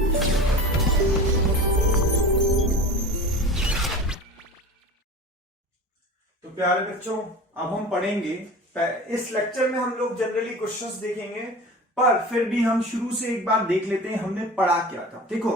तो प्यारे बच्चों, अब हम पढ़ेंगे। इस लेक्चर में हम लोग जनरली क्वेश्चंस देखेंगे, पर फिर भी हम शुरू से एक बार देख लेते हैं हमने पढ़ा क्या था। देखो,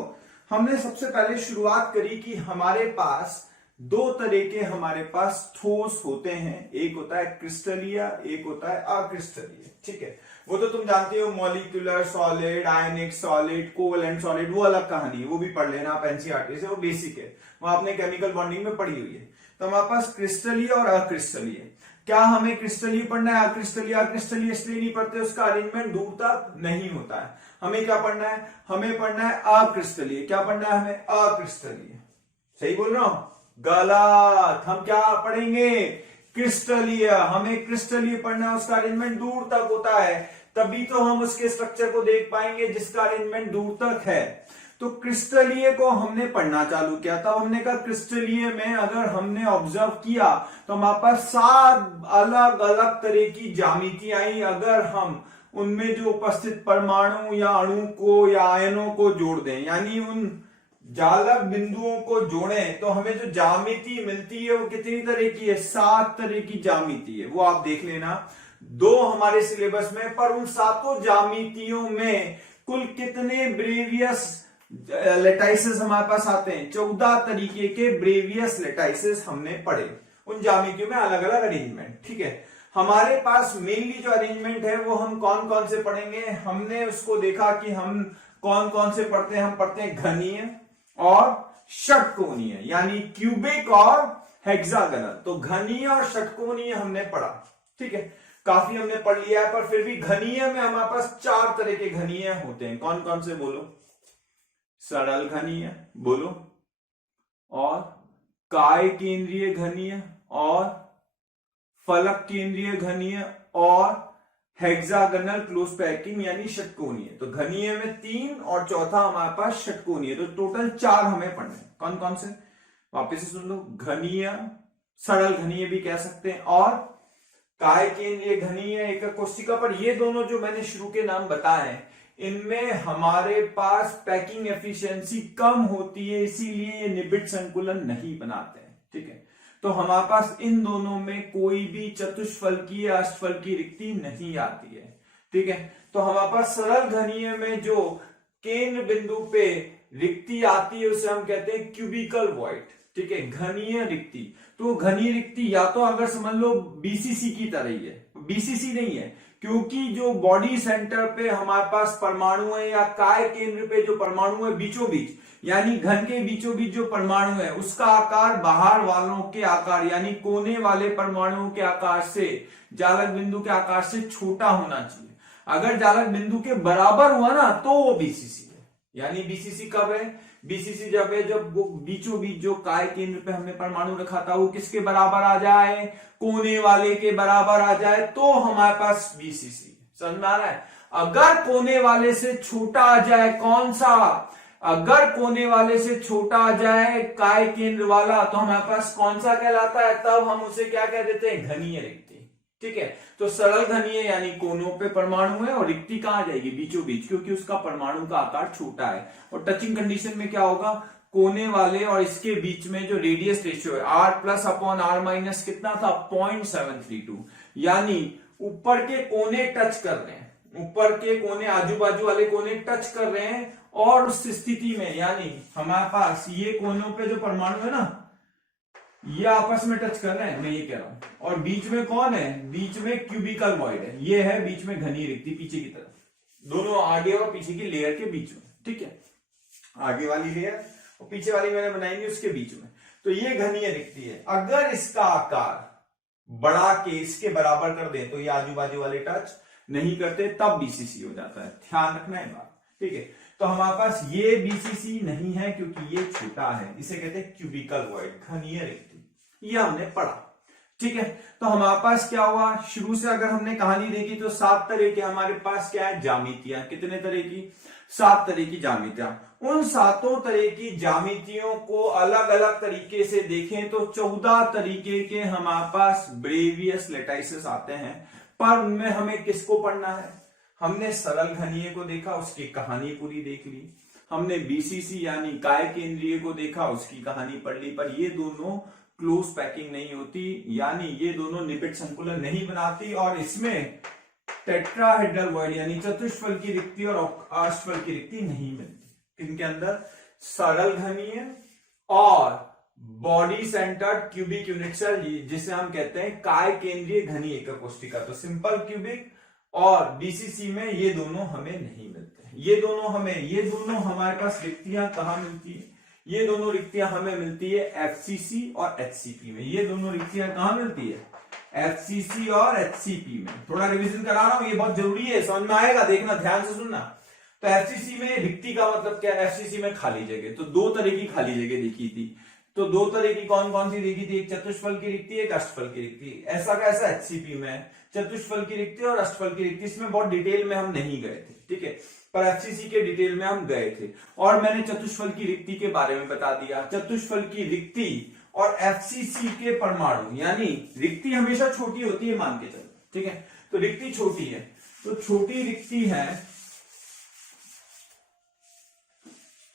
हमने सबसे पहले शुरुआत करी कि हमारे पास दो तरह के हमारे पास ठोस होते हैं। एक होता है क्रिस्टलीय, एक होता है अक्रिस्टलीय। ठीक है, वो तो तुम जानते हो, मॉलिक्यूलर सॉलिड, आयनिक सॉलिड, कोवलेंट सॉलिड, वो अलग कहानी है, वो भी पढ़ लेना आप एनसीईआरटी से, वो बेसिक है, वो आपने केमिकल बॉन्डिंग में पढ़ी हुई है। तो हमारे पास क्रिस्टलीय और अक्रिस्टलीय। क्या हमें क्रिस्टलीय पढ़ना है? अक्रिस्टलीय अक्रिस्टलीय इसलिए नहीं पढ़ते, उसका अरेंजमेंट दूर तक नहीं होता है। हमें क्या पढ़ना है? हमें पढ़ना है अक्रिस्टलीय। क्या पढ़ना है हमें? अक्रिस्टलीय। सही बोल रहा हूं? गलत। हम क्या पढ़ेंगे? क्रिस्टलीय। हमें क्रिस्टलीय पढ़ना है, उसका अरेंजमेंट दूर तक होता है, तभी तो हम उसके स्ट्रक्चर को देख पाएंगे जिसका अरेंजमेंट दूर तक है। तो क्रिस्टलीय को हमने पढ़ना चालू किया था। हमने कहा क्रिस्टलीय में अगर हमने ऑब्जर्व किया तो हमारे पास 7 अलग अलग तरह की ज्यामिति आई। अगर हम उनमें जो उपस्थित परमाणु या अणु को या आयनों को जोड़ दें, यानी उन जालक बिंदुओं को जोड़ें, तो हमें जो ज्यामिति मिलती है वो कितनी तरह की है? 7 तरह की ज्यामिति है। वो आप देख लेना, 2 हमारे सिलेबस में। पर उन 7 ज्यामितियों में कुल कितने ब्रेवियस लेटाइसिस हमारे पास आते हैं? 14 तरीके के ब्रेवियस लेटाइसिस हमने पढ़े। उन ज्यामितियों में अलग अलग अरेंजमेंट। ठीक है, हमारे पास मेनली जो अरेंजमेंट है वो हम कौन कौन से पढ़ेंगे? हमने उसको देखा कि हम कौन कौन से पढ़ते हैं। हम पढ़ते हैं घनीय और षटकोणीय, यानी क्यूबिक और हेक्सागोनल। तो घनीय और षटकोणीय हमने पढ़ा। ठीक है, काफी हमने पढ़ लिया है, पर फिर भी घनीय में हमारे पास 4 तरह के घनीय होते हैं। कौन कौन से बोलो? सरल घनीय बोलो, और काय केंद्रीय घनीय, और फलक केंद्रीय घनीय, और हेक्सागोनल क्लोज पैकिंग यानी षटकोणीय। तो घनीय में 3 और चौथा हमारे पास षटकोणीय। तो टोटल 4 हमें पढ़ने। कौन कौन से? वापस से सुन लो। घनीय, सरल घनीय भी कह सकते हैं, और काय केंद्रीय घनीय, एकक कोशिका। पर ये दोनों जो मैंने शुरू के नाम बताए, इनमें हमारे पास पैकिंग एफिशिएंसी कम होती है, इसीलिए ये निबिड़ संकुलन नहीं बनाते हैं। ठीक है, तो हमारे पास इन दोनों में कोई भी चतुष्फलकीय या अष्टफलकीय रिक्ति नहीं आती है। ठीक है, तो हमारे पास सरल घनीय में जो केंद्र बिंदु पे रिक्ति आती है उसे हम कहते हैं क्यूबिकल वॉइड। ठीक है, घनीय रिक्ति। तो घनीय रिक्ति या तो अगर समझ लो बीसीसी की तरह ही है, बीसीसी नहीं है, क्योंकि जो बॉडी सेंटर पे हमारे पास परमाणु है, या काय केंद्र पे जो परमाणु है बीचों बीच, यानी घन के बीचों बीच जो परमाणु है उसका आकार बाहर वालों के आकार, यानी कोने वाले परमाणुओं के आकार से, जालक बिंदु के आकार से छोटा होना चाहिए। अगर जालक बिंदु के बराबर हुआ ना तो वो बीसीसी है। यानी बीसीसी कब है? बीसीसी जब है जब वो बीचों बीच जो काय केंद्र पे हमने परमाणु रखा था वो किसके बराबर आ जाए? कोने वाले के बराबर आ जाए, तो हमारे पास बीसीसी। समझ में आ रहा है? अगर कोने वाले से छोटा आ जाए, कौन सा? अगर कोने वाले से छोटा आ जाए काय केंद्र वाला, तो हमारे पास कौन सा कहलाता है? तब हम उसे क्या कह देते हैं? घनीय रिक्ति। ठीक है, तो सरल घनीय यानी कोनों पे परमाणु है, और रिक्ति कहां आ जाएगी? बीचों बीच, क्योंकि उसका परमाणु का आकार छोटा है। और टचिंग कंडीशन में क्या होगा? कोने वाले और इसके बीच में जो रेडियस रेशियो है R+/R- कितना था? 0.732, यानी ऊपर के कोने टच कर रहे हैं, ऊपर के कोने आजू बाजू वाले कोने टच कर रहे हैं, और उस स्थिति में यानी हमारे पास ये कोनों पे जो परमाणु है ना, ये आपस में टच कर रहे हैं, मैं ये कह रहा हूं। और बीच में कौन है? बीच में क्यूबिकल वॉइड है, ये है बीच में घनीय रिक्ति पीछे की तरफ, दोनों आगे और पीछे की लेयर के बीच में। ठीक है, आगे वाली लेयर और पीछे वाली मैंने बनाई है उसके बीच में। तो ये घनीय रिक्ति है। अगर इसका आकार बढ़ा के इसके बराबर कर दे तो ये आजू बाजू वाले टच नहीं करते, तब बीसीसी हो जाता है। ध्यान रखना है बात। ठीक है, तो हमारे पास ये बीसीसी नहीं है क्योंकि ये छोटा है, इसे कहते हैं क्यूबिकल वॉइड, घनीय रिक्ति। ये हमने पढ़ा। ठीक है, तो हमारे पास क्या हुआ? शुरू से अगर हमने कहानी देखी तो 7 तरह के हमारे पास क्या है? ज्यामितियां। कितने तरह की? 7 तरह की ज्यामितियां। उन 7 तरह की ज्यामितियों को अलग अलग तरीके से देखें तो 14 तरीके के हमारे पास ब्रेवियस लेटाइसिस आते हैं। पर उनमें हमें किसको पढ़ना है? हमने सरल घनीय को देखा, उसकी कहानी पूरी देख ली। हमने बीसीसी यानी काय केंद्रीय को देखा, उसकी कहानी पढ़ ली, पर ये दोनों क्लोज पैकिंग नहीं होती, यानी ये दोनों निबिड संकुलन नहीं बनाती, और इसमें टेट्राहेड्रल वॉइड यानी चतुष्फल की रिक्ति और अष्टफल की रिक्ति नहीं मिलती। इनके अंदर सरल घनीय और body centred cubic unit cell, जिसे हम कहते हैं काय केंद्रीय घनीय एकक कोशिका, तो सिंपल क्यूबिक और बीसीसी में ये दोनों हमें नहीं मिलते। ये दोनों हमारे पास रिक्तियां कहां मिलती है? ये दोनों रिक्तियां हमें मिलती है एफसीसी और एचसीपी में। ये दोनों रिक्तियां कहां मिलती है? एफसीसी और एचसीपी में। थोड़ा रिवीजन करा रहा हूं, ये बहुत जरूरी है, समझ में आएगा, देखना ध्यान से सुनना। तो एफसीसी में रिक्ति का मतलब क्या है? एफसीसी में खाली जगह। तो दो तरह की खाली जगह देखी थी। तो दो तरह की कौन कौन सी देखी थी? एक चतुष्फल की रिक्ति, एक अष्टफल की रिक्ति। ऐसा का ऐसा एचसीपी में चतुष्फल की रिक्ति और अष्टफल की रिक्ति, इसमें बहुत डिटेल में हम नहीं गए थे, ठीक है, पर एफसीसी के डिटेल में हम गए थे। और मैंने चतुष्फल की रिक्ति के बारे में बता दिया। चतुष्फल की रिक्ति और एफसीसी के परमाणु, यानी रिक्ति हमेशा छोटी होती है, मान के चलो, ठीक है, तो रिक्ति छोटी है, तो छोटी रिक्ति है,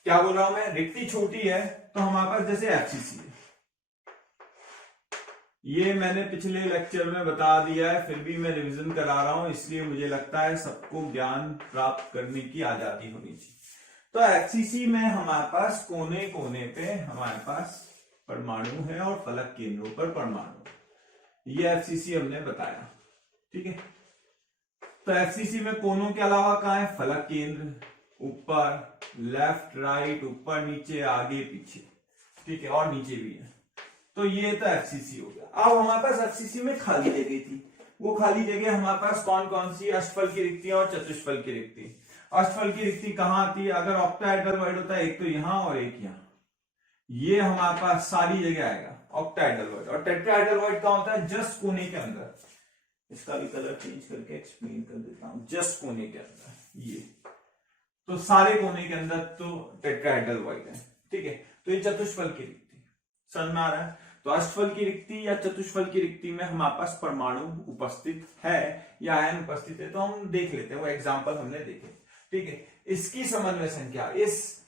क्या बोल रहा हूं मैं? रिक्ति छोटी है, तो हमारे पास जैसे एफसीसी है, ये मैंने पिछले लेक्चर में बता दिया है, फिर भी मैं रिवीजन करा रहा हूं, इसलिए मुझे लगता है सबको ज्ञान प्राप्त करने की आजादी होनी चाहिए। तो एफसीसी में हमारे पास कोने कोने पे हमारे पास परमाणु है और फलक केंद्रों पर परमाणु, ये एफसीसी हमने बताया, ठीक है। तो एफसीसी में कोनों के अलावा कहां है? फलक केंद्र, ऊपर, लेफ्ट राइट, ऊपर नीचे, आगे पीछे, ठीक है, और नीचे भी है। तो ये तो एफसीसी हो गया। अब हमारे पास एफसीसी में खाली जगह थी, वो खाली जगह हमारे पास कौन कौन सी? अष्टफल की रिक्ति और चतुष्फल की रिक्ति। अष्टफल की रिक्ति कहां आती है? अगर ऑक्टाहेड्रल वॉइड होता है, एक तो यहां और एक यहां, ये हमारे पास सारी जगह आएगा ऑक्टाहेड्रल वॉइड। और टेट्राहेड्रल वॉइड कहां होता है? जस्ट कोने के अंदर। इसका भी कलर चेंज करके एक्सप्लेन कर देता हूं, जस्ट कोने के अंदर, ये तो सारे कोने के अंदर तो टेट्राहेड्रल वॉइड है, ठीक है। तो ये चतुष्फल की रिक्ति समझ में आ रहा है। तो अष्टफल की रिक्ति या चतुष्फल की रिक्ति में हमारे पास परमाणु उपस्थित है या आयन उपस्थित है, तो हम देख लेते हैं, वो एग्जाम्पल हमने देखे, ठीक है। इसकी समन्वय संख्या, इस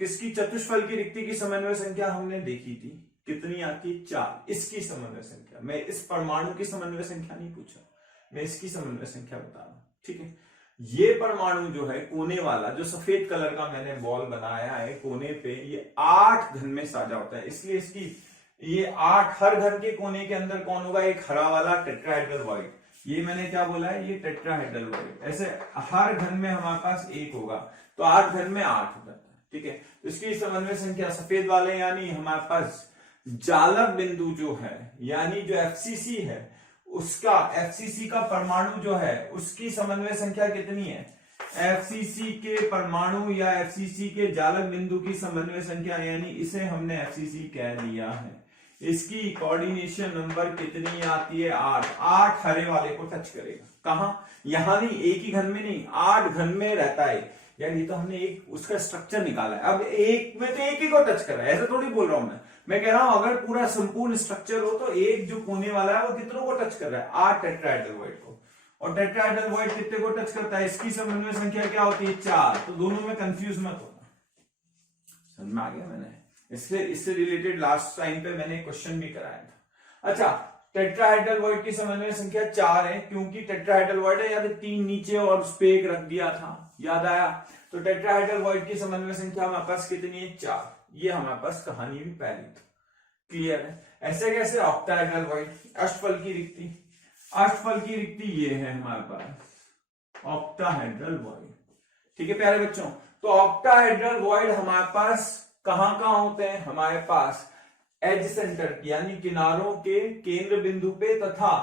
किसकी? चतुष्फल की रिक्ति की समन्वय संख्या हमने देखी थी, कितनी आती? 4। इसकी समन्वय संख्या, मैं इस परमाणु की समन्वय संख्या नहीं पूछा, मैं इसकी समन्वय संख्या बता रहा हूं, ठीक है। ये परमाणु जो है कोने वाला, जो सफेद कलर का मैंने बॉल बनाया है कोने पे, ये 8 घन में साझा होता है, इसलिए इसकी ये 8, हर घन के कोने के अंदर कौन होगा? एक हरा वाला टेट्राहेड्रल वॉइड। ये मैंने क्या बोला है? ये टेट्राहेड्रल वॉइड। ऐसे हर घन में हमारे पास एक होगा, तो 8 घन में 8 हो जाता है, ठीक है। तो इसकी समन्वय संख्या सफेद वाले, यानी हमारे पास जालक बिंदु जो है, यानी जो एफसीसी है, उसका एफसीसी का परमाणु जो है, उसकी समन्वय संख्या कितनी है? एफसीसी के परमाणु या एफसीसी के जालक बिंदु की समन्वय संख्या, यानी इसे हमने एफसीसी कह दिया है, इसकी कोऑर्डिनेशन नंबर कितनी आती है? 8। 8 हरे वाले को टच करेगा, कहां? यहां नहीं, एक ही घन में नहीं, 8 घन में रहता है, यानी ये तो हमने एक उसका स्ट्रक्चर निकाला है। अब एक में तो एक ही को टच कर रहा है, ऐसा थोड़ी बोल रहा हूं मैं कह रहा हूं अगर पूरा संपूर्ण स्ट्रक्चर हो तो एक जो कोने वाला है वो कितनों को टच कर रहा है? 8 टेट्राहेड्रल वॉइड को। और टेट्राहेड्रल वॉइड कितने को टच करता है? इसकी समन्वय संख्या क्या होती है? 4। तो दोनों में कंफ्यूज मत होना, समझ में आ गया? मैंने इससे रिलेटेड लास्ट टाइम पे मैंने क्वेश्चन भी कराया था। अच्छा, टेट्राहेड्रल वॉइड की समन्वय संख्या 4 है, क्योंकि टेट्राहेड्रल वॉइड है, या तो 3 नीचे और उस पे एक रख दिया था, याद आया? तो टेट्राहेड्रल वॉइड की समन्वय संख्या हमारे पास कितनी है? 4। ये हमारे पास कहानी भी पहली थी, क्लियर है? ऐसे कैसे? ऑक्टाहेड्रल वॉइड, अष्टफल की रिक्ति, अष्टफल की रिक्ति ये है हमारे पास ऑक्टाहेड्रल वॉइड, ठीक है प्यारे बच्चों। तो ऑक्टाहेड्रल वॉइड हमारे पास कहां कहां होते हैं? हमारे पास एज सेंटर यानी किनारों के केंद्र बिंदु पे तथा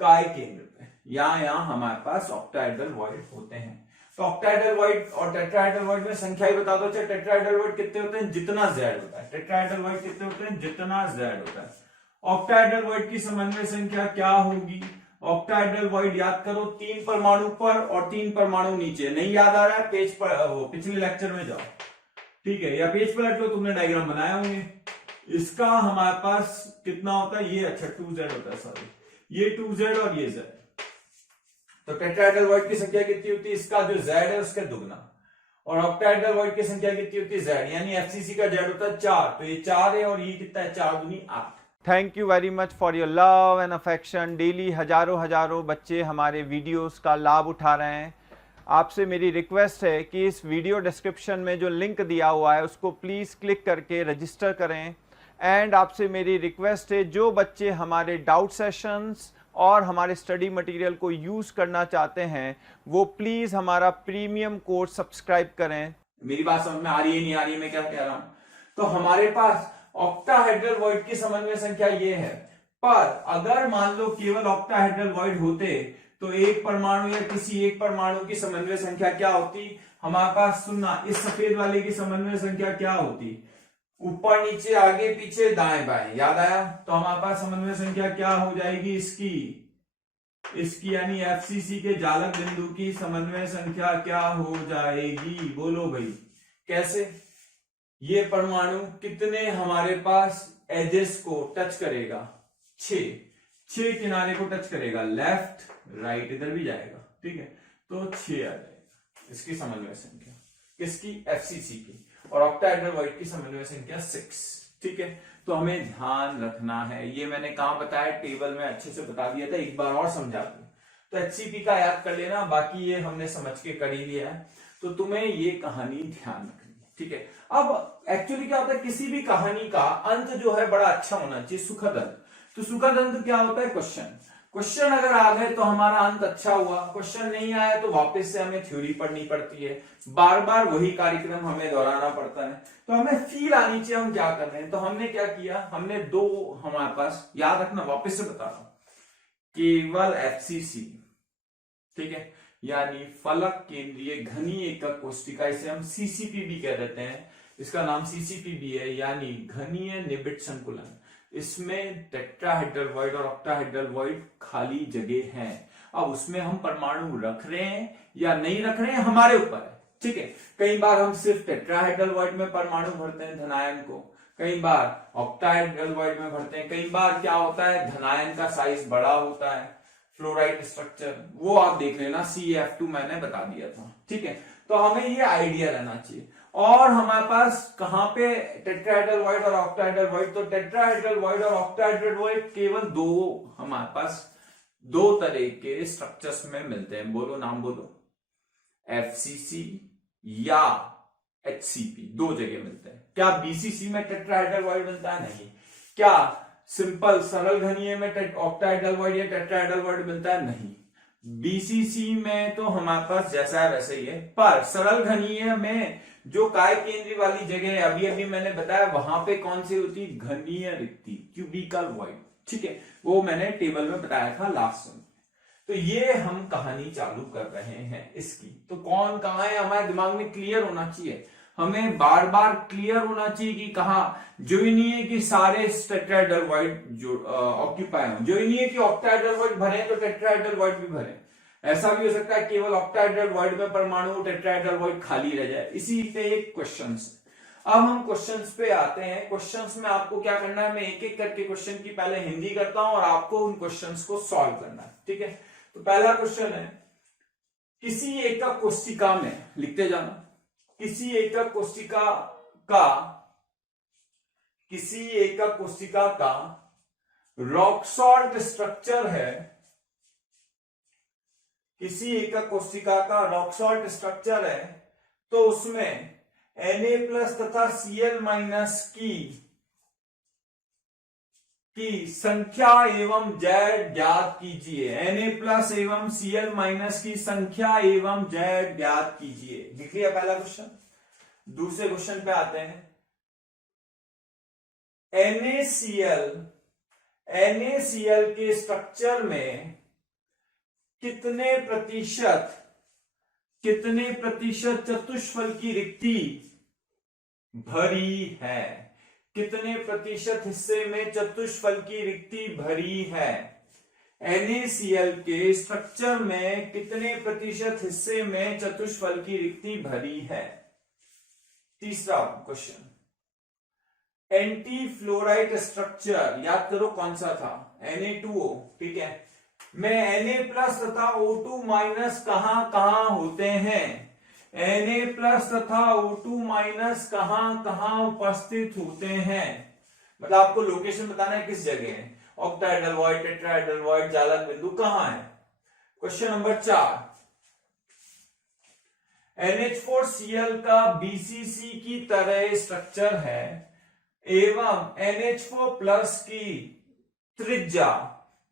काय केंद्र पे, यहां हमारे पास ऑक्टाहेड्रल वॉइड होते हैं। तो ऑक्टाहेड्रल वॉइड और टेट्राहेड्रल वॉइड में संख्या ही बता दो। टेट्राहेड्रल वॉइड कितने होते हैं? जितना जेड होता है। टेट्राहेड्रल वॉइड कितने होते हैं? जितना जेड होता है। ऑक्टाहेड्रल वॉइड की समन्वय संख्या क्या होगी? ऑक्टाहेड्रल वॉइड याद करो, 3 परमाणु पर और 3 परमाणु नीचे। नहीं याद आ रहा है? पेज पर, वो पिछले लेक्चर में जाओ, ठीक है, या पेज पलट लो, तुमने डायग्राम बनाया होंगे। इसका हमारे पास कितना होता है? ये अच्छा 2z होता है, सॉरी, ये 2z और ये z। तो टेट्राहेड्रल वॉइड की संख्या कितनी होती है? इसका जो z है उसके दुगना। और ऑक्टाहेड्रल वॉइड की संख्या कितनी होती है Z, यानी FCC का Z होता है 4, तो ये 4 है और ये कितना है 4 दूनी 8। Thank you very much for your love and affection. Daily हजारों बच्चे हमारे वीडियोस का लाभ उठा रहे हैं। आपसे मेरी रिक्वेस्ट है कि इस वीडियो डिस्क्रिप्शन में जो लिंक दिया हुआ है उसको प्लीज़ क्लिक करके रजिस्टर करें। एंड आपसे मेरी रिक्वेस्ट है, जो बच्चे हमारे डाउट सेशंस और हमारे स्टडी मटेरियल को यूज़ करना चाहते हैं वो प्लीज़ हमारा प्रीमियम कोर्स सब्सक्राइब करें। मेरी बात समझ में आ रही है नहीं आ रही है, मैं क्या कह रहा हूं? तो हमारे पास ऑक्टाहेड्रल वॉइड की समन्वय संख्या ये है, पर अगर मान लो केवल ऑक्टाहेड्रल वॉइड होते तो एक परमाणु या किसी एक परमाणु की समन्वय संख्या क्या होती? हमारे पास सुनना, इस सफेद वाले की समन्वय संख्या क्या होती? ऊपर नीचे आगे पीछे दाएं बाएं, याद आया? तो हमारे पास समन्वय संख्या क्या हो जाएगी इसकी यानी FCC के जालक बिंदु की समन्वय संख्या क्या हो जाएगी? बोलो भाई कैसे? ये परमाणु कितने हमारे पास एजेस को टच करेगा? 6 किनारे को टच करेगा, लेफ्ट राइट इधर भी जाएगा, ठीक है, तो 6 आ जाएगा इसकी समन्वय संख्या, किसकी? FCC की। और ऑक्टाहेड्रल वॉइड की समन्वय संख्या 6, ठीक है। तो हमें ध्यान रखना है, ये मैंने कहां बताया? टेबल में अच्छे से बता दिया था, एक बार और समझा दूं तो HCP का याद कर लेना, बाकी ये हमने समझ के कर ही लिया है। तो तुम्हें ये कहानी ध्यान रखनी है, ठीक है। अब एक्चुअली क्या होता है, किसी भी कहानी का अंत जो है बड़ा अच्छा होना चाहिए, सुखद अंत। तो सुखद अंत क्या होता है? क्वेश्चन अगर आ गए तो हमारा अंत अच्छा हुआ, क्वेश्चन नहीं आया तो वापस से हमें थ्योरी पढ़नी पड़ती है, बार बार वही कार्यक्रम हमें दोहराना पड़ता है। तो हमें फील आनी चाहिए हम क्या कर रहे हैं। तो हमने क्या किया, हमने दो, हमारे पास याद रखना, वापस से बता रहा हूं, केवल FCC, ठीक है, यानी फलक केंद्रीय घनीय एकक कोष्टिका, इसे हम CCP भी कह देते हैं, इसका नाम CCP भी है, यानी घनीय निबिड़ संकुलन। इसमें टेट्राहेड्रल वॉइड और ऑक्टाहेड्रल वॉइड खाली जगह है। अब उसमें हम परमाणु रख रहे हैं या नहीं रख रहे हैं हमारे ऊपर है, ठीक है। कई बार हम सिर्फ टेट्राहेड्रल वॉइड में परमाणु भरते हैं धनायन को, कई बार ऑक्टाहेड्रल वॉइड में भरते हैं, कई बार क्या होता है धनायन का साइज बड़ा होता है, फ्लोराइड स्ट्रक्चर, वो आप देख लेना, CF2 मैंने बता दिया था, ठीक है। तो हमें ये आइडिया रहना चाहिए। और हमारे पास कहां पे टेट्राहेड्रल वॉइड और ऑक्टाहेड्रल वॉइड? तो टेट्राहेड्रल वॉइड और ऑक्टाहेड्रल वॉइड केवल दो, हमारे पास दो तरह के स्ट्रक्चर्स में मिलते हैं। बोलो नाम बोलो, FCC या HCP, दो जगह मिलते हैं। क्या BCC में टेट्राहेड्रल वॉइड मिलता है? नहीं। क्या सिंपल सरल घनीय में ऑक्टाहेड्रल वॉइड या टेट्राहेड्रल वॉइड मिलता है? नहीं। BCC में तो हमारे पास जैसा है वैसे ही है, पर सरल घनीय में जो काय केंद्रीय वाली जगह है, अभी अभी मैंने बताया, वहां पे कौन सी होती? घनीय रिक्ति, क्यूबिकल वॉइड, ठीक है, वो मैंने टेबल में बताया था लास्ट में। तो ये हम कहानी चालू कर रहे हैं इसकी। तो कौन कहां है हमारे दिमाग में क्लियर होना चाहिए, हमें बार बार क्लियर होना चाहिए कि कहा जो ही नहीं है कि सारे टेट्राहेड्रल वॉइड जो ऑक्यूपाई हो, जो ही नहीं है कि ऑक्टाहेड्रल वॉइड भरे तो टेट्राहेड्रल वॉइड भी भरे। ऐसा भी हो सकता है केवल ऑक्टाहेड्रल वॉइड में परमाणु, टेट्राहेड्रल वॉइड खाली रह जाए। इसी पे एक क्वेश्चन। अब हम क्वेश्चंस पे आते हैं। क्वेश्चंस में आपको क्या करना है, मैं एक एक करके क्वेश्चन की पहले हिंदी करता हूं और आपको उन क्वेश्चंस को सॉल्व करना है, ठीक है। तो पहला क्वेश्चन है, किसी एकक कोशिका में, लिखते जाना, किसी एकक कोशिका का रॉक सॉल्ट स्ट्रक्चर है, किसी एकक कोशिका का रॉक सॉल्ट स्ट्रक्चर है, तो उसमें Na+ तथा Cl- की संख्या एवं Z ज्ञात कीजिए। Na+ एवं Cl- की संख्या एवं Z ज्ञात कीजिए। लिख लिया पहला क्वेश्चन। दूसरे क्वेश्चन पे आते हैं। NaCl के स्ट्रक्चर में कितने प्रतिशत चतुष्फल की रिक्ति भरी है? कितने प्रतिशत हिस्से में चतुष्फल की रिक्ति भरी है? NaCl के स्ट्रक्चर में कितने प्रतिशत हिस्से में चतुष्फल की रिक्ति भरी है? तीसरा क्वेश्चन, एंटी फ्लोराइड स्ट्रक्चर याद करो कौन सा था? Na2O, ठीक है, में Na+ तथा O2- कहां होते हैं? Na+ तथा O2 माइनस कहां कहां उपस्थित होते हैं, मतलब आपको लोकेशन बताना है किस जगह है, ऑक्टाहेड्रल वॉइड, टेट्राहेड्रल वॉइड, जालक बिंदु कहां है। क्वेश्चन नंबर 4, NH4Cl का BCC की तरह स्ट्रक्चर है एवं NH4+ की त्रिज्या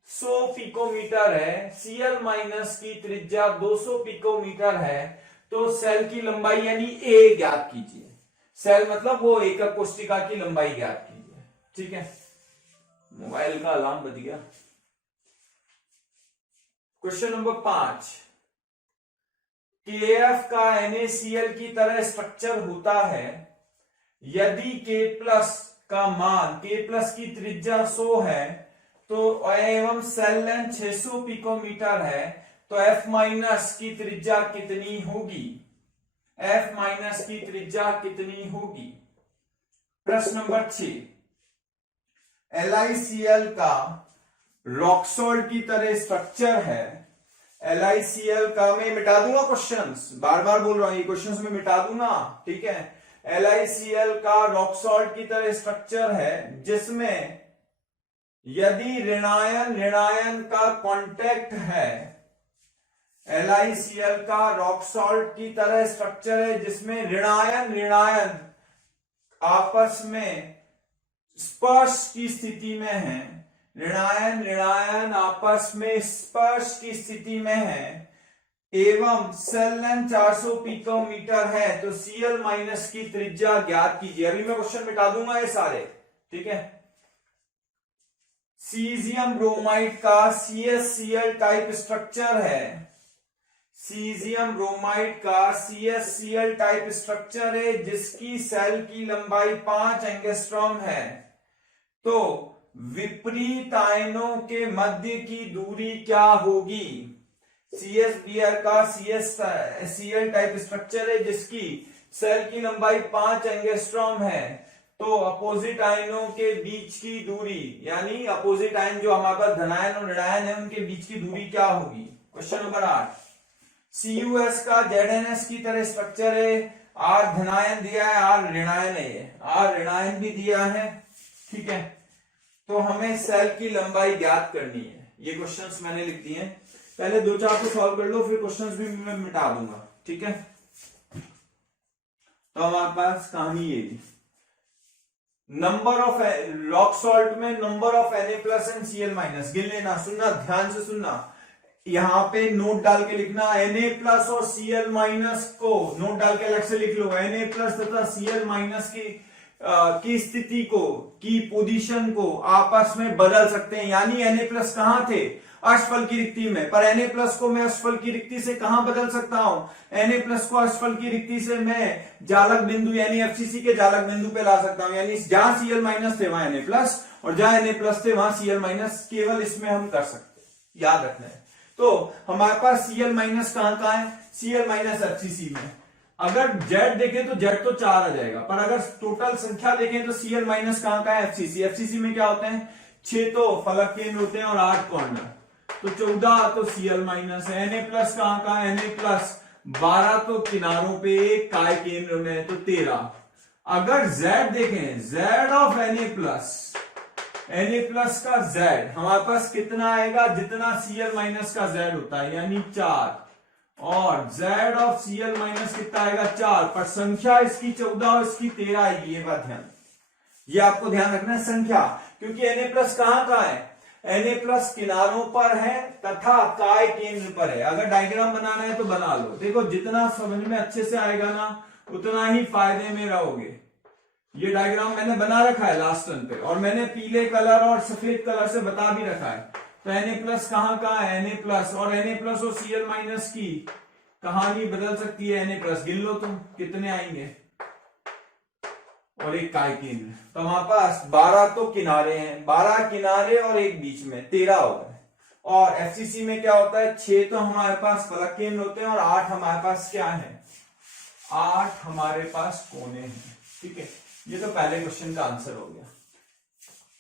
100 पिकोमीटर है, Cl- की त्रिज्या 200 पिकोमीटर है, तो सेल की लंबाई यानी A ज्ञात कीजिए। सेल मतलब वो एकक कोशिका की लंबाई ज्ञात कीजिए। ठीक है, मोबाइल का अलार्म बज गया। क्वेश्चन नंबर 5, KF का NaCl की तरह स्ट्रक्चर होता है यदि K+ का मान, K+ की त्रिज्या 100 है तो एवं सेल लेंथ 600 पिकोमीटर है, तो F- की त्रिज्या कितनी होगी, F- की त्रिज्या कितनी होगी। प्रश्न नंबर 6, LiCl का रॉक सॉल्ट की तरह स्ट्रक्चर है, LiCl का, मैं मिटा दूंगा क्वेश्चंस, बार बार बोल रहा हूं ये क्वेश्चंस में मिटा दूंगा। ठीक है, LiCl का रॉक सॉल्ट की तरह स्ट्रक्चर है जिसमें यदि ऋणायन ऋणायन का कांटेक्ट है, LiCl का रॉक सॉल्ट की तरह स्ट्रक्चर है जिसमें ऋणायन ऋणायन आपस में स्पर्श की स्थिति में है, ऋणायन ऋणायन आपस में स्पर्श की स्थिति में है एवं सेल लेंथ 400 पिकोमीटर है, तो Cl- की त्रिज्या ज्ञात कीजिए। अभी मैं क्वेश्चन मिटा दूंगा ये सारे। ठीक है, सीजियम ब्रोमाइड का CsCl टाइप स्ट्रक्चर है, सीजियम ब्रोमाइड का CsCl टाइप स्ट्रक्चर है जिसकी सेल की लंबाई 5 एंगस्ट्रॉम है, तो विपरीत आयनों के मध्य की दूरी क्या होगी। CsBr का CsCl टाइप स्ट्रक्चर है जिसकी सेल की लंबाई 5 एंगस्ट्रॉम है, तो अपोजिट आयनों के बीच की दूरी, यानी अपोजिट आयन जो हमारे पास धनायन और ऋणायन है उनके बीच की दूरी क्या होगी। क्वेश्चन नंबर 8, CuS का ZnS की तरह स्ट्रक्चर है, R धनायन दिया है, R ऋणायन है, R ऋणायन भी दिया है। ठीक है, तो हमें सेल की लंबाई ज्ञात करनी है। ये क्वेश्चंस मैंने लिख दिए हैं, पहले 2-4 को सॉल्व कर लो, फिर क्वेश्चंस भी मैं मिटा दूंगा। ठीक है, तो हमारे पास कहानी ये, नंबर ऑफ रॉक सॉल्ट में number of Na+ and Cl- गिन लेना, सुनना ध्यान से सुनना, यहां पे नोट डाल के लिखना, Na+ और Cl- को नोट डाल के अलग से लिख लो, Na+ तथा Cl- की स्थिति को, की पोजीशन को आपस में बदल सकते हैं, यानी Na+ कहां थे, अष्टफल की रिक्ति में, पर Na+ को मैं अष्टफल की रिक्ति से कहां बदल सकता हूं, Na+ को अष्टफल की रिक्ति से मैं जालक बिंदु यानी FCC के जालक बिंदु पे ला सकता हूं, यानी जहां Cl- थे वहां Na+ और जहां Na+ थे वहां Cl- केवल इसमें हम कर सकते हैं, याद रखना है। तो हमारे पास Cl- कहां है, Cl- FCC में। अगर Z देखें तो Z तो 4 आ जाएगा, पर अगर टोटल संख्या देखें तो Cl- कहां है, FCC में क्या होते हैं, 6 तो फलक केंद्र होते हैं और 8 कॉर्नर, तो 14 तो Cl- है। Na+ कहां है, Na+ 12 तो किनारों पे, एक काय केंद्र में, तो 13। अगर Z देखें, Z ऑफ Na+ का Z हमारे पास कितना आएगा, जितना Cl- का Z होता है, यानी 4, और Z ऑफ Cl- कितना आएगा, 4, पर संख्या इसकी 14 और इसकी 13 आएगी। ये बात ध्यान, ये आपको ध्यान रखना है संख्या, क्योंकि Na+ कहां है, Na+ किनारों पर है तथा काय केंद्र पर है। अगर डायग्राम बनाना है तो बना लो, देखो जितना समझ में अच्छे से आएगा ना उतना ही फायदे में रहोगे। ये डायग्राम मैंने बना रखा है लास्ट टर्न पे, और मैंने पीले कलर और सफेद कलर से बता भी रखा है। तो Na+ कहां है, Na+ और Na+ और Cl- की कहानी बदल सकती है। Na+ गिन लो तुम कितने आएंगे, और एक काय केंद्र, तो हमारे पास 12 तो किनारे हैं, 12 किनारे और एक बीच में, 13 हो गए। और FCC में क्या होता है, 6 तो हमारे पास फलक केंद्र होते हैं और 8 हमारे पास क्या है, 8 हमारे पास कोने हैं। ठीक है, ये तो पहले क्वेश्चन का आंसर हो गया।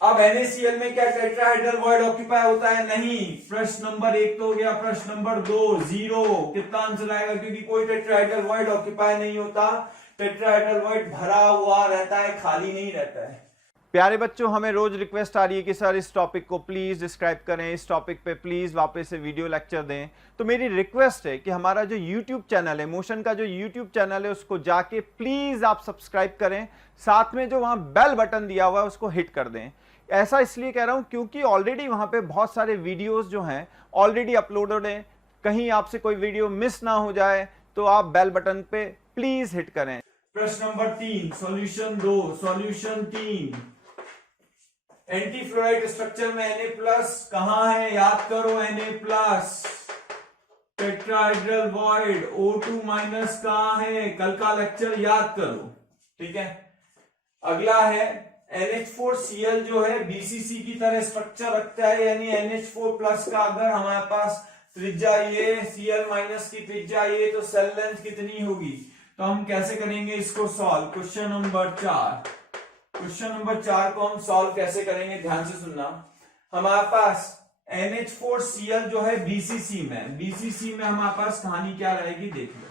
अब NaCl में क्या टेट्राहेड्रल वॉइड ऑक्यूपाई होता है? नहीं। प्रश्न नंबर 1 तो हो गया। प्रश्न नंबर 2 0। कितना आंसर आएगा? क्योंकि कोई टेट्राहेड्रल वॉइड ऑक्यूपाई नहीं होता, टेट्राहेड्रल वॉइड भरा हुआ रहता है, खाली नहीं रहता है। प्यारे बच्चों, हमें रोज रिक्वेस्ट आ रही है कि सर इस टॉपिक को प्लीज डिस्क्राइब करें, इस टॉपिक पे प्लीज वापस से वीडियो लेक्चर दें। तो मेरी रिक्वेस्ट है कि हमारा जो यूट्यूब चैनल है, मोशन का जो यूट्यूब चैनल है, उसको जाके प्लीज आप सब्सक्राइब करें, साथ में जो वहां बेल बटन दिया हुआ है उसको हिट कर दें। ऐसा इसलिए कह रहा हूं क्योंकि ऑलरेडी वहां पे बहुत सारे वीडियोस जो हैं ऑलरेडी अपलोडेड हैं, कहीं आपसे कोई वीडियो मिस ना हो जाए, तो आप बेल बटन पे प्लीज हिट करें। प्रश्न number 3 solution 2, solution 3, anti fluoride structure में Na+ कहां है? याद करो, Na+, टेट्राहेड्रल वॉइड, O2- कहां है? कल का लेक्चर याद करो, ठीक है। अगला है NH4Cl जो है BCC की तरह स्ट्रक्चर रखता है, यानी NH4+ का अगर हमारे पास त्रिज्या ये, Cl- की त्रिज्या ये, तो सेल लेंथ कितनी होगी? तो हम कैसे करेंगे इसको solve? Question number 4, question number 4 को हम सॉल्व कैसे करेंगे, ध्यान से सुनना। हमारे पास NH4Cl जो है BCC में, BCC में हमारे पास कहानी क्या रहेगी देख लो।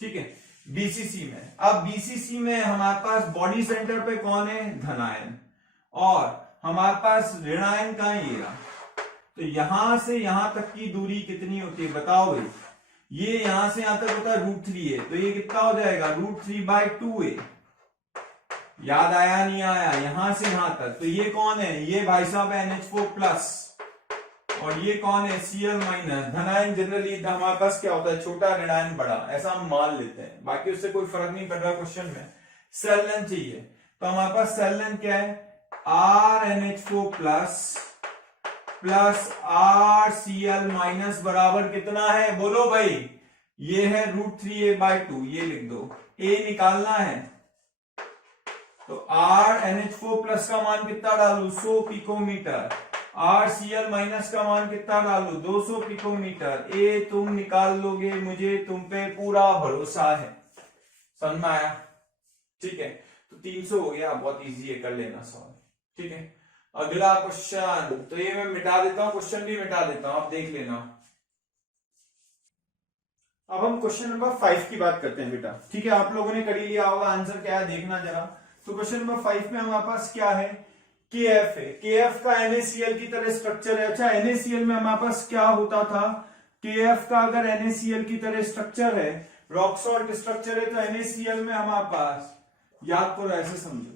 ठीक है, BCC में। अब BCC में हमारे पास बॉडी सेंटर पे कौन है? धनायन। और हमारे पास ऋणायन कहां है? ये रहा। तो यहां से यहां तक की दूरी कितनी होती है बताओ भाई? ये यहां से यहां तक होता है √3a, तो ये कितना हो जाएगा? √3/2a। याद आया नहीं आया? यहां से यहां तक, तो ये कौन है? ये भाई साहब NH4+, और ये कौन है? Cl-। धनायन जनरली हमारे पास क्या होता है? छोटा, ऋणायन बड़ा, ऐसा हम मान लेते हैं, बाकी उससे कोई फर्क नहीं पड़ रहा क्वेश्चन में। सेल लेंथ चाहिए, तो हमारे पास सेल लेंथ क्या है? RNH4+ प्लस RCl- बराबर कितना है? बोलो भाई। ये है √3a/2, ये लिख दो, a निकालना है। तो RNH4+ का मान कितना डालू? 100 पिकोमीटर। RCl- का मान कितना डालू? 200 पिकोमीटर। ए तुम निकाल लोगे, मुझे तुम पे पूरा भरोसा है। समझ में आया? ठीक है, तो 300 हो गया, बहुत इजी है, कर लेना सॉल्व। ठीक है, अगला क्वेश्चन, तो ये मैं मिटा देता हूं, क्वेश्चन भी मिटा देता हूं, आप देख लेना। अब हम क्वेश्चन नंबर 5 की बात करते हैं बेटा। ठीक है, आप लोगों ने कर ही लिया होगा, आंसर क्या है देखना जरा। तो क्वेश्चन नंबर 5 में हमारे पास क्या है? KF है। KF का NaCl की तरह स्ट्रक्चर है। अच्छा, NaCl में हमारे पास क्या होता था? KF का अगर NaCl की तरह स्ट्रक्चर है, रॉक सॉल्ट स्ट्रक्चर है, तो NaCl में हमारे पास, याद करो, ऐसे समझो,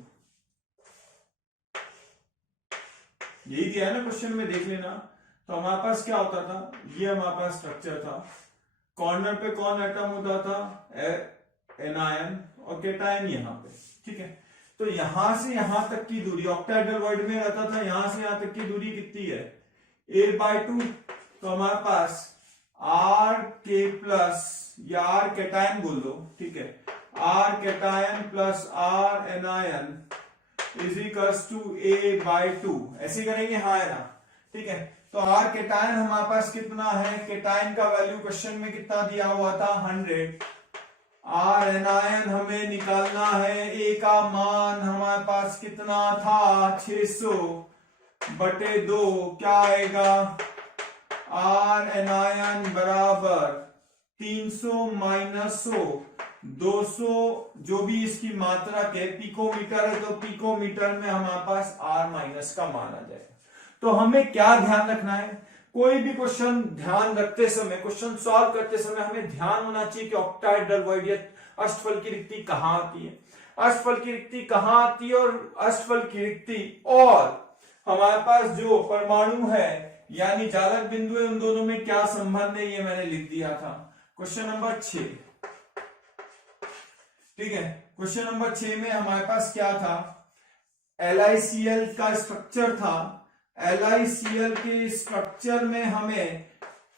यही दिया है ना क्वेश्चन में, देख लेना। तो हमारे पास क्या होता था? ये हमारे पास स्ट्रक्चर था, कॉर्नर पे कौन एटम होता था? एनायन, और केटायन यहां पे। ठीक है, तो यहां से यहां तक की दूरी, ऑक्टाहेड्रल वॉइड में रहता था, यहां से यहां तक की दूरी कितनी है? a/2। तो हमारे पास RK+, या R केटायन बोल दो, ठीक है, R cation plus R anion = a/2, ऐसे करेंगे, हाँ है ना? ठीक है, तो R केटायन हमारे पास कितना है? केटायन का वैल्यू क्वेश्चन में कितना दिया हुआ था? 100। R एनायन हमें निकालना है, A का मान हमारे पास कितना था? 600/2, क्या आएगा? R एनायन बराबर 300 - 100, 200, जो भी इसकी मात्रा के पिकोमीटर है, तो पिकोमीटर में हमारे पास R- का मान आ जाएगा। तो हमें क्या ध्यान रखना है? कोई भी क्वेश्चन ध्यान रखते समय, क्वेश्चन सॉल्व करते समय हमें ध्यान होना चाहिए कि ऑक्टाहेड्रल वॉइड या अष्टफल की रिक्ति कहां आती है, अष्टफल की रिक्ति कहां आती है, और अष्टफल की रिक्ति और हमारे पास जो परमाणु है यानी जालक बिंदु है, उन दोनों में क्या संबंध है, ये मैंने लिख दिया था। Question number 6। ठीक है, क्वेश्चन नंबर 6 में हमारे पास क्या था? LiCl का स्ट्रक्चर था। LiCl के स्ट्रक्चर में हमें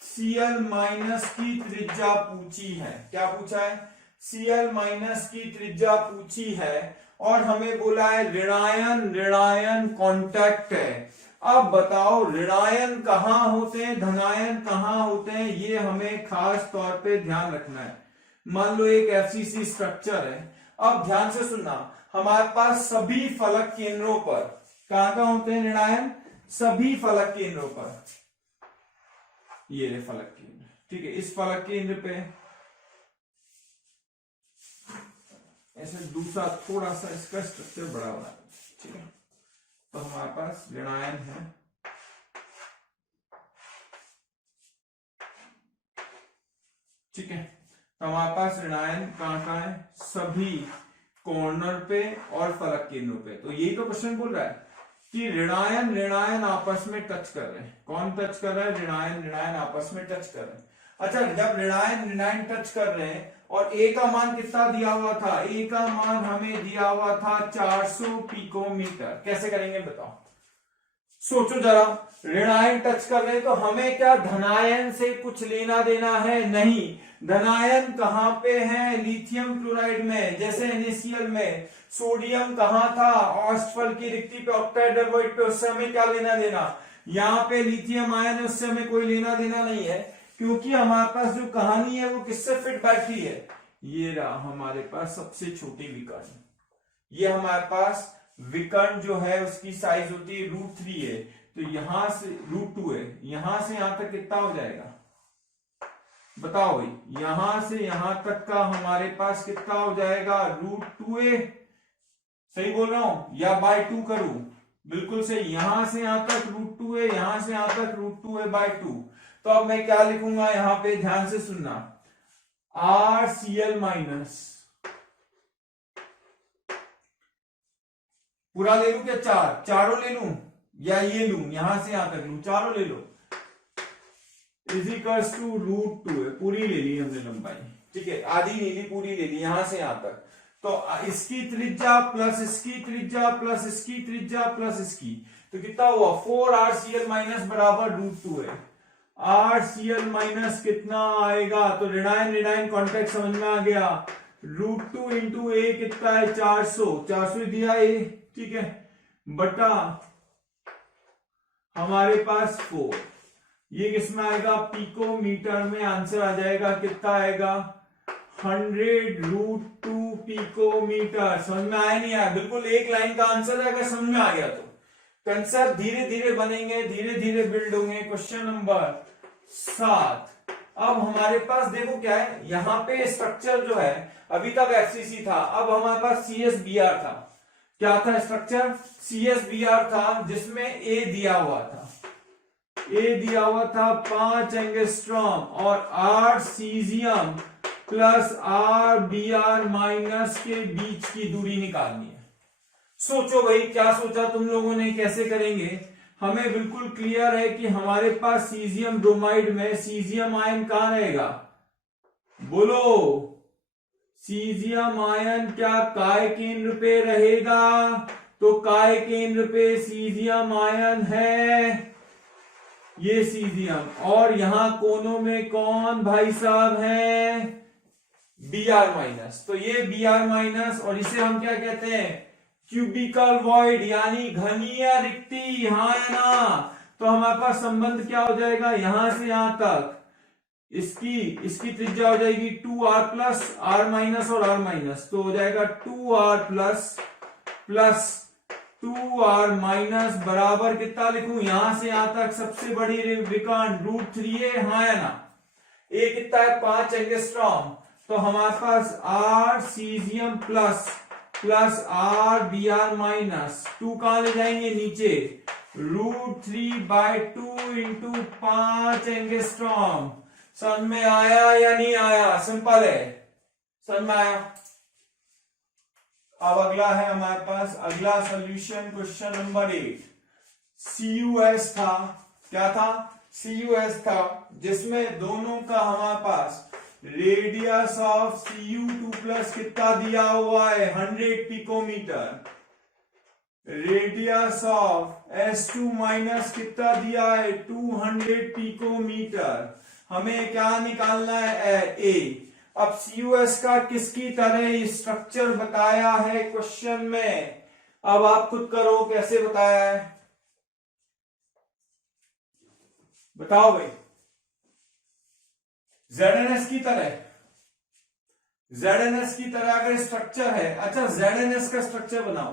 Cl- की त्रिज्या पूछी है। क्या पूछा है? Cl- की त्रिज्या पूछी है, और हमें बोला है ऋणायन, ऋणायन कांटेक्ट है। अब बताओ, ऋणायन कहां होते हैं, धनायन कहां होते हैं, ये हमें खास तौर पे ध्यान रखना है। मान लो एक एफसीसी स्ट्रक्चर है। अब ध्यान से सुनना, हमारे पास सभी फलक केंद्रों पर कहां होते हैं ऋणायन? सभी फलक केंद्रों पर, ये रहे फलक केंद्र, ठीक है। इस फलक केंद्र पे ऐसे दूसरा थोड़ा सा इसका स्ट्रक्चर बड़ा बना, ठीक है। तो हमारे पास ऋणायन है, ठीक है। तो हमारे पास ऋणायन कहां है? सभी कॉर्नर पे और फलक केंद्रों पे। तो यही तो क्वेश्चन बोल रहा है कि ऋणायन ऋणायन आपस में टच कर रहे हैं। कौन टच कर रहा है? ऋणायन ऋणायन आपस में टच कर रहे हैं। अच्छा, जब ऋणायन ऋणायन टच कर रहे हैं और ए का मान कितना दिया हुआ था? ए का मान हमें दिया हुआ था 400 पिकोमीटर। कैसे करेंगे बताओ? सोचो जरा, ऋणायन टच कर रहे हैं तो हमें क्या धनायन से कुछ लेना देना है? नहीं। धनायन कहां पे है? लिथियम क्लोराइड में। जैसे NaCl में सोडियम कहां था? ऑस्टफल की रिक्ति पे, ऑक्टाहेड्रल वॉइड पे। उससे हमें क्या लेना देना? यहाँ पे लिथियम आयन है, उससे हमें कोई लेना देना नहीं है, क्योंकि हमारे पास जो कहानी है वो किससे फिट बैठी है? ये रहा हमारे पास सबसे छोटी विकर्ण। ये हमारे पास विकर्ण जो है उसकी साइज होती है √3 है, तो यहां से √2 है, यहां से यहां तक कितना हो जाएगा बताओ भाई? यहां से यहां तक का हमारे पास कितना हो जाएगा? √2a। सही बोल रहा हूं या बाय 2 करूं? बिल्कुल सही। यहां से यहां तक √2a, यहां से यहां तक √2a बाय 2। तो अब मैं क्या लिखूंगा यहां पे? ध्यान से सुनना, RCl- पूरा ले लू क्या? चारों ले लू या ये लू? यहां से यहां तक लू, चारों ले लो। इजिकल्स टू √2 है, पूरी ले ली हमने लंबाई, ठीक है। आधी नहीं ली, पूरी ले ली यहां से यहां तक। तो इसकी त्रिज्या प्लस इसकी त्रिज्या प्लस इसकी त्रिज्या प्लस इसकी, तो कितना हुआ? 4RCl- बराबर √2 है। RCl- कितना आएगा? तो ऋणायन ऋणायन कॉन्टेक्ट समझ में आ गया। √2 इंटू ए कितना है? 400 दिया ए, ठीक है, बटा हमारे पास 4। ये किसमें आएगा? पिकोमीटर में। आंसर आ जाएगा, कितना आएगा? 100√2 पिकोमीटर। समझ में आया नहीं आया? बिल्कुल एक लाइन का आंसर है, अगर समझ में आ गया तो। कंसेप्ट धीरे धीरे बनेंगे, धीरे धीरे बिल्ड होंगे। Question number 7। अब हमारे पास देखो क्या है, यहां पे स्ट्रक्चर जो है अभी तक FCC था, अब हमारे पास CSBr था। क्या था स्ट्रक्चर? CSBr था, जिसमें A दिया हुआ था। ए दिया हुआ था 5 एंगस्ट्रॉम और 8 सीजियम प्लस RBr- के बीच की दूरी निकालनी है। सोचो भाई, क्या सोचा तुम लोगों ने? कैसे करेंगे? हमें बिल्कुल क्लियर है कि हमारे पास सीजियम ब्रोमाइड में सीजियम आयन कहां रहेगा? बोलो, सीजियम आयन क्या काय केंद्र पे रहेगा? तो काय केंद्र पे सीजियम आयन है, ये सीजियम। और यहां कोनों में कौन भाई साहब है? Br-। तो ये Br-, और इसे हम क्या कहते हैं? क्यूबिकल वॉइड, यानी घनीय रिक्ति। हाँ या ना? तो हमारे पास संबंध क्या हो जाएगा? यहां से यहां तक इसकी त्रिज्या हो जाएगी 2r प्लस r- और r-, तो हो जाएगा 2r प्लस 2r- बराबर कितना लिखूं? यहां से यहां तक सबसे बड़ी विकर्ण √3a। हाँ या ना? ए कितना है? 5 एंगस्ट्रॉम। तो हमारे पास R सीजियम प्लस RBr-, 2 कहां ले जाएंगे? नीचे। √3/2 इंटू 5 एंगस्ट्रॉम। समझ में आया या नहीं आया? सिंपल है, समझ में आया? अब अगला है हमारे पास, अगला सॉल्यूशन क्वेश्चन नंबर 8। CUS था, क्या था? CUS था, जिसमें दोनों का हमारे पास रेडियस ऑफ Cu2 प्लस कितना दिया हुआ है? 100 पिकोमीटर। रेडियस ऑफ S2- कितना दिया है? 200 पिकोमीटर। हमें क्या निकालना है? A। अब CUS का किसकी तरह स्ट्रक्चर बताया है क्वेश्चन में? अब आप खुद करो, कैसे बताया है बताओ भाई। ZNS की तरह। ZNS की तरह अगर स्ट्रक्चर है, अच्छा ZNS का स्ट्रक्चर बनाओ।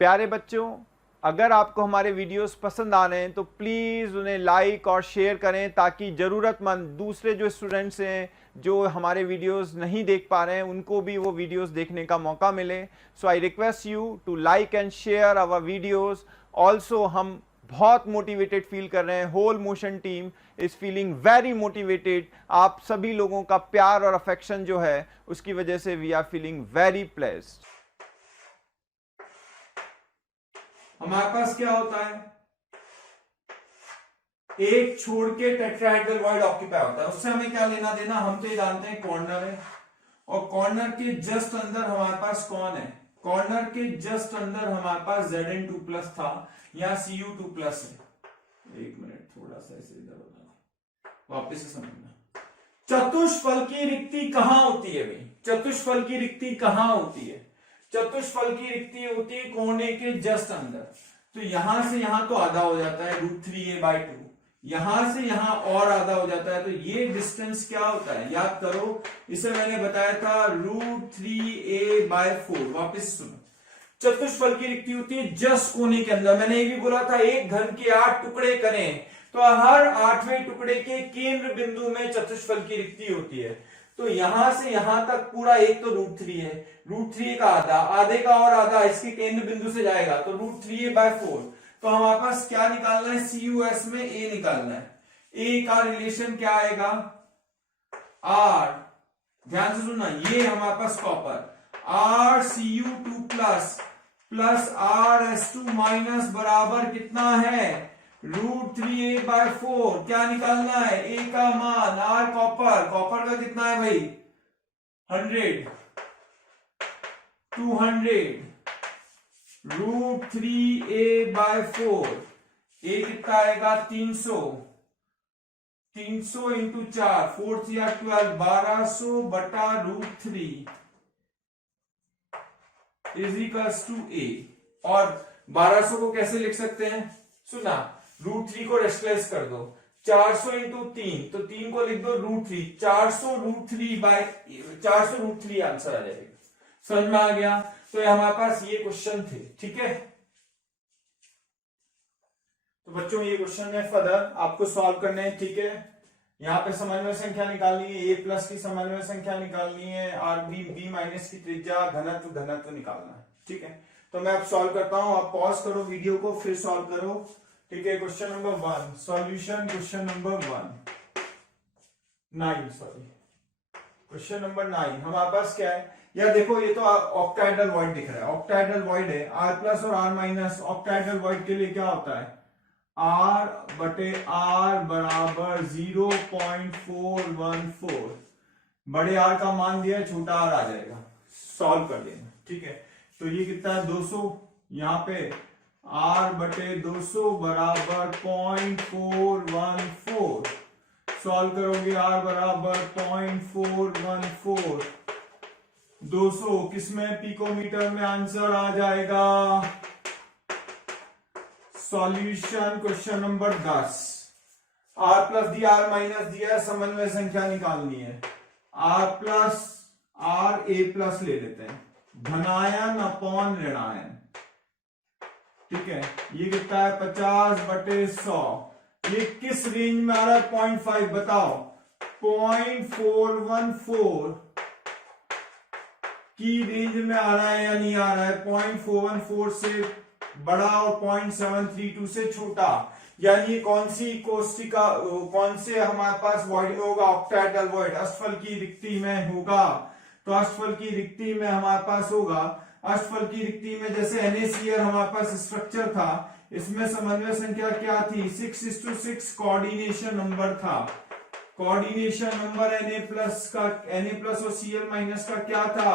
प्यारे बच्चों, अगर आपको हमारे वीडियोस पसंद आ रहे हैं तो प्लीज़ उन्हें लाइक और शेयर करें, ताकि ज़रूरतमंद दूसरे जो स्टूडेंट्स हैं जो हमारे वीडियोस नहीं देख पा रहे हैं उनको भी वो वीडियोस देखने का मौका मिले। So I request you to like and share our videos. Also हम बहुत मोटिवेटेड फील कर रहे हैं, whole motion team is feeling very motivated. आप सभी लोगों का प्यार और अफेक्शन जो है उसकी वजह से we are feeling very pleased. हमारे पास क्या होता है, एक छोड़ के टेट्राहेड्रल वॉइड ऑक्यूपाई होता है, उससे हमें क्या लेना देना, हम तो ये जानते हैं कॉर्नर है, और कॉर्नर के जस्ट अंदर हमारे पास कौन है, कॉर्नर के जस्ट अंदर हमारे पास Zn2+ था, या Cu2+ है। एक मिनट, थोड़ा सा इसे इधर होगा, वापिस से समझना। चतुष्फल की रिक्ति कहां होती है भाई, चतुष्फल की रिक्ति कहां होती है, चतुष्फल की रिक्ति होती है कोने के जस्ट अंदर। तो यहां से यहां तो आधा हो जाता है √3a/2, यहां से यहां और आधा हो जाता है, तो ये डिस्टेंस क्या होता है, याद करो, इसे मैंने बताया था √3a/4। वापस सुनो, चतुष्फल की रिक्ति होती है जस्ट कोने के अंदर। मैंने ये भी बोला था एक घन के 8 टुकड़े करें तो हर 8वें टुकड़े के केंद्र बिंदु में चतुष्फल की रिक्ति होती है। तो यहां से यहां तक पूरा एक तो √3 है, √3 का आधा, आधे का और आधा इसके केंद्र बिंदु से जाएगा, तो √3a/4। तो हमारे पास क्या निकालना है, CUS में a निकालना है। a का रिलेशन क्या आएगा, r, ध्यान से सुनना, ये हमारे पास कॉपर, RCU2+ प्लस RS2- बराबर कितना है, √3a/4। क्या निकालना है, a का मान, r कॉपर, कॉपर का कितना है भाई 100, 200, √3a/4, a कितना आएगा 300, 300 इंटू 4, 4 या 12, 1200 बटा √3 इज इक्वल्स टू a। और 1200 को कैसे लिख सकते हैं, सुना, √3 को रेशनलाइज कर दो, 400 इंटू 3, तो 3 को लिख दो √3, 400 √3 आंसर आ जाएगा। समझ में आ गया। तो हमारे पास ये क्वेश्चन थे, ठीक है। तो बच्चों ये क्वेश्चन है फर्दर आपको सॉल्व करने हैं, ठीक है। यहाँ पे समन्वय संख्या निकालनी है, a+ की समन्वय संख्या निकालनी है, b- की त्रिज्या, घनत्व निकालना है, ठीक है। तो मैं अब सॉल्व करता हूं, आप पॉज करो वीडियो को फिर सॉल्व करो, ठीक है। Question number 1 solution, question number 9 sorry, question number 9 हमारे पास क्या है, या देखो ये तो ऑक्टाहेड्रल वॉइड दिख रहा है, ऑक्टाहेड्रल वॉइड है, r+ और r-, ऑक्टाहेड्रल वॉइड के लिए क्या होता है, R/R बराबर 0.414। बड़े R का मान दिया है, छोटा r आ जाएगा, सॉल्व कर लेना, ठीक है। तो ये कितना है 200, यहाँ पे R/200 बराबर 0.414, सॉल्व करोगे R बराबर 0.414, 200 किसमें, पिकोमीटर में आंसर आ जाएगा। सॉल्यूशन क्वेश्चन नंबर 10, r+ दिया, r- दिया, समन्वय संख्या निकालनी है, r+ a+ ले लेते हैं, धनायन अपॉन ऋणायन, ठीक है। ये कितना है 50/100, ये किस रेंज में आ रहा है, 0.5 बताओ, 0.414 की रेंज में आ रहा है या नहीं आ रहा है, 0.414 से बड़ा और 0.732 से छोटा, यानी कौन सी कोष्टिका, कौन से हमारे पास वॉइड होगा, ऑक्टाहेड्रल वॉइड, अष्टफल की रिक्ति में होगा। तो अष्टफल की रिक्ति में हमारे पास होगा, अष्टफल की रिक्ति में जैसे NaCl हमारे पास स्ट्रक्चर था, इसमें समन्वय संख्या क्या थी, 6:6 कोऑर्डिनेशन नंबर था, कोऑर्डिनेशन नंबर Na+ और Cl- का क्या था,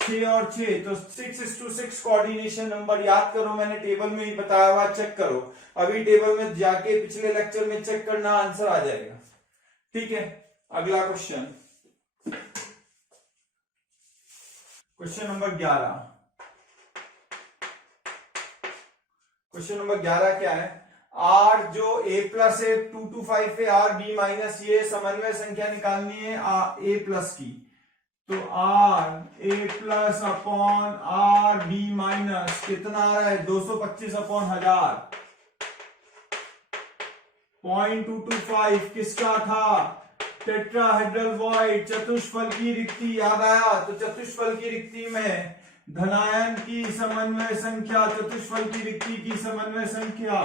6 और 6, तो 6:6 कोऑर्डिनेशन नंबर, याद करो मैंने टेबल में ही बताया हुआ, चेक करो, अभी टेबल में जाके पिछले लेक्चर में चेक करना, आंसर आ जाएगा, ठीक है। अगला question, question number 11, question number 11 क्या है, R जो a+ है 2 to 5 है, RB- ये समन्वय संख्या निकालनी है a+ की, तो R A plus upon R B minus कितना आ रहा है 225 अपॉन 1000 0.225 किसका था टेट्राहेड्रल वॉइड चतुष्फल की रिक्ति याद आया तो चतुष्फल की रिक्ति में धनायन की समन्वय संख्या चतुष्फल की रिक्ति की समन्वय संख्या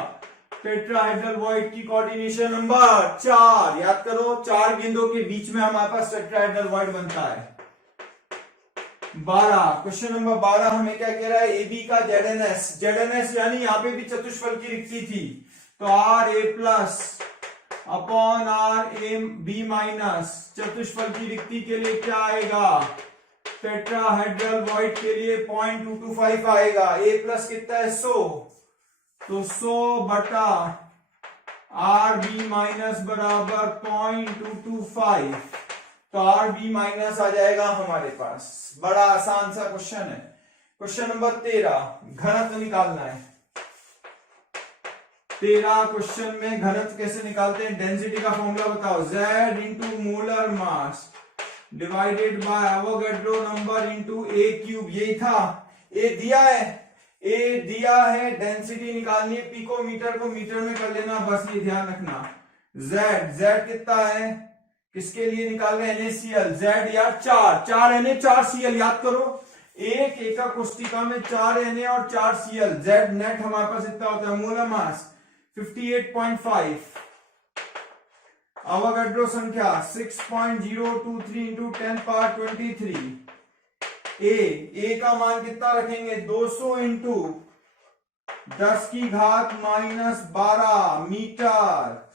टेट्राहेड्रल वॉइड की कोऑर्डिनेशन नंबर 4 याद करो 4 गेंदों के बीच में हमारे पास टेट्राहेड्रल वॉइड बनता है 12 क्वेश्चन नंबर 12 हमें क्या कह रहा है AB का ZNS यानी यहाँ पे भी चतुष्फल की रिक्ति थी तो RA plus upon RB minus चतुष्फल की रिक्ति के लिए क्या आएगा टेट्राहेड्रल वॉइड के लिए 0.225 आएगा A प्लस कितना है 100 तो 100 बटा RB माइनस बराबर 0.225 तो RB माइनस आ जाएगा हमारे पास बड़ा आसान सा क्वेश्चन है क्वेश्चन नंबर 13 घनत्व निकालना है 13 क्वेश्चन में घनत्व कैसे निकालते हैं डेंसिटी का फॉर्मूला बताओ Z into molar mass divided by Avogadro number into A cube यही था A दिया है डेंसिटी निकालनी है पिकोमीटर को मीटर में कर लेना बस ये ध्यान रखना Z कितना है किसके लिए निकाल रहे हैं NaCl Z या 4 Na 4 Cl याद करो एक एकक कोष्टिका में 4 Na और 4 Cl Z नेट हमारे पास इतना होता है मोलर मास 58.5 अवोगाड्रो संख्या 6.023 इंटू 10 पावर 23 A का मान कितना रखेंगे 200 इंटू 10 की घात माइनस 12 मीटर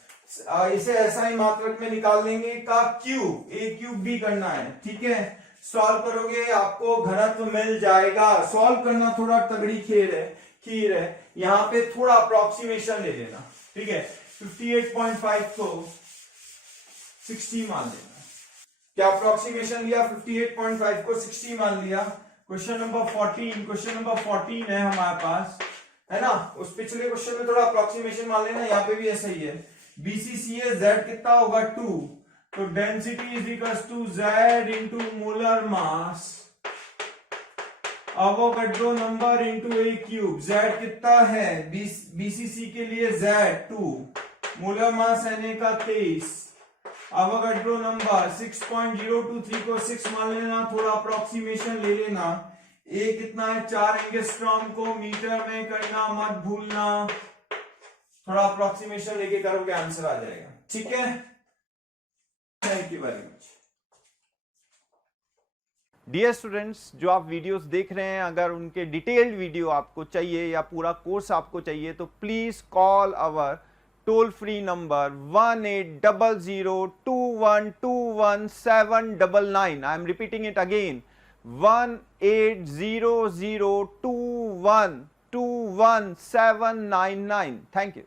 इसे ऐसा ही मात्रक में निकाल लेंगे का क्यूब A क्यूब भी करना है ठीक है सॉल्व करोगे आपको घनत्व मिल जाएगा सॉल्व करना थोड़ा तगड़ी खीर है यहां पे थोड़ा अप्रोक्सीमेशन ले लेना ठीक है 58.5 को 60 मान लेना क्या अप्रोक्सीमेशन लिया 58.5 को 60 मान लिया क्वेश्चन नंबर 14 है हमारे पास है ना उस पिछले क्वेश्चन में थोड़ा अप्रोक्सीमेशन मान लेना यहाँ पे भी ऐसा ही है BCCA Z कितना होगा 2 तो density is equal to Z into molar mass Avogadro number into A cube Z कितना है BCC के लिए Z 2 मोलर मास Na का 23 अवोगाड्रो नंबर 6.023 को 6 मान लेना थोड़ा अप्रोक्सीमेशन ले लेना A कितना है 4 एंगस्ट्रॉम को मीटर में करना मत भूलना थोड़ा अप्रोक्सीमेशन लेके करोगे आंसर आ जाएगा ठीक है thank you very much dear students जो आप वीडियोस देख रहे हैं अगर उनके डिटेल्ड वीडियो आपको चाहिए या पूरा कोर्स आपको चाहिए तो please call our toll free number 180021217999 I am repeating it again 180021217999 thank you